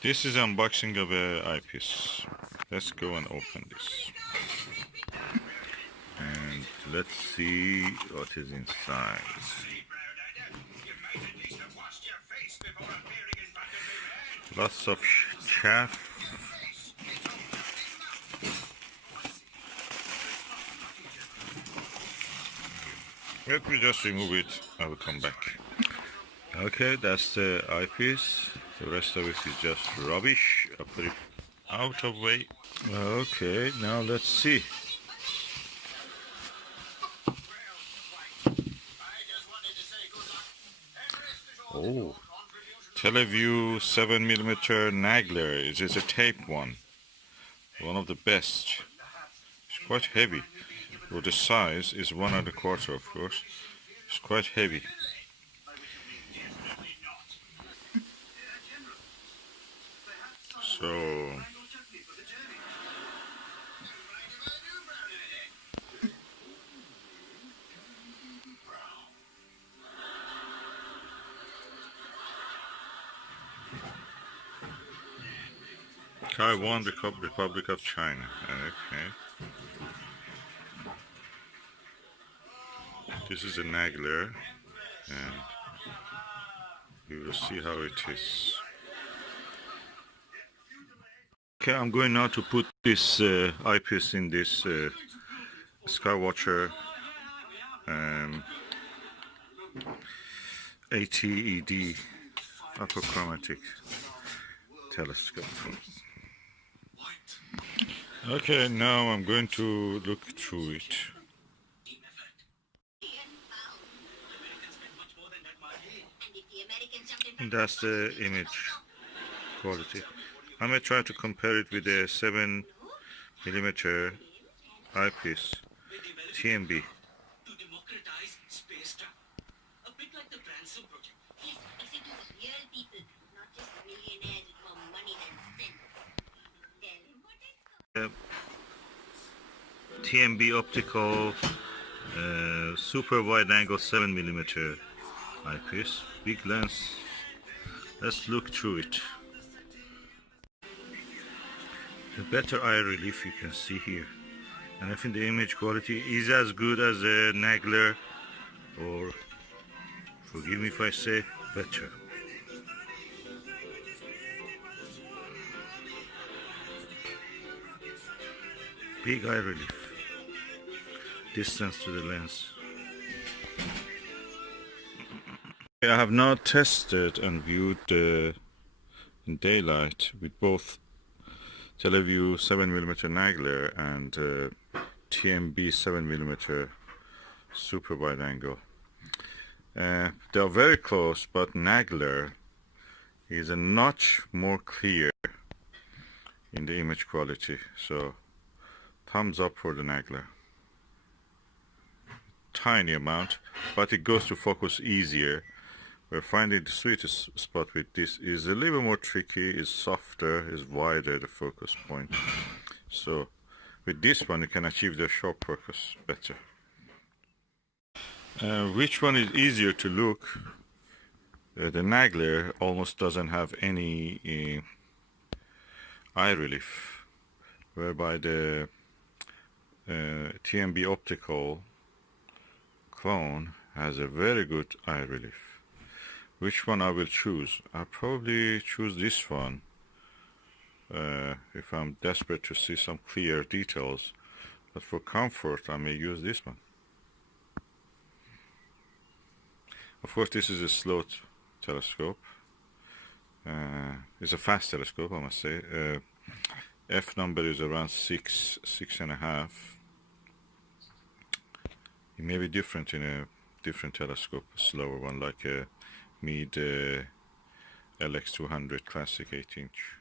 This is unboxing of a eyepiece. Let's go and open this. And let's see what is inside. Lots of chaff. Let me just remove it. I will come back. Okay, that's the eyepiece. The rest of it is just rubbish. I'll put it out of way. Okay, now let's see. Oh, Televue 7mm Nagler. It is a tape one of the best. It's quite heavy. Well, the size is 1¼ of course. It's quite heavy. So Taiwan, Republic of China. Okay. This is a Nagler, and we will see how it is. Okay, I'm going now to put this eyepiece in this Skywatcher ATED apochromatic telescope. Okay, now I'm going to look through it. And that's the image quality. I may try to compare it with a 7mm eyepiece TMB. TMB optical super wide angle 7mm eyepiece, big lens. Let's look through it. The better eye relief you can see here, and I think the image quality is as good as a Nagler, or forgive me if I say better. Big eye relief, distance to the lens. I have now tested and viewed in daylight with both Televue 7mm Nagler and TMB 7mm super wide angle. They are very close, but Nagler is a notch more clear in the image quality, so thumbs up for the Nagler. Tiny amount, but it goes to focus easier. We're finding the sweetest spot with this is a little more tricky, is softer, is wider the focus point. So with this one you can achieve the sharp focus better. Which one is easier to look? The Nagler almost doesn't have any eye relief, whereby the TMB optical clone has a very good eye relief. Which one I will choose? I'll probably choose this one if I'm desperate to see some clear details, but for comfort I may use this one. Of course this is a slow telescope. It's a fast telescope, I must say. F number is around 6.5. It may be different in a different telescope, a slower one like a Meade LX200 classic 8-inch.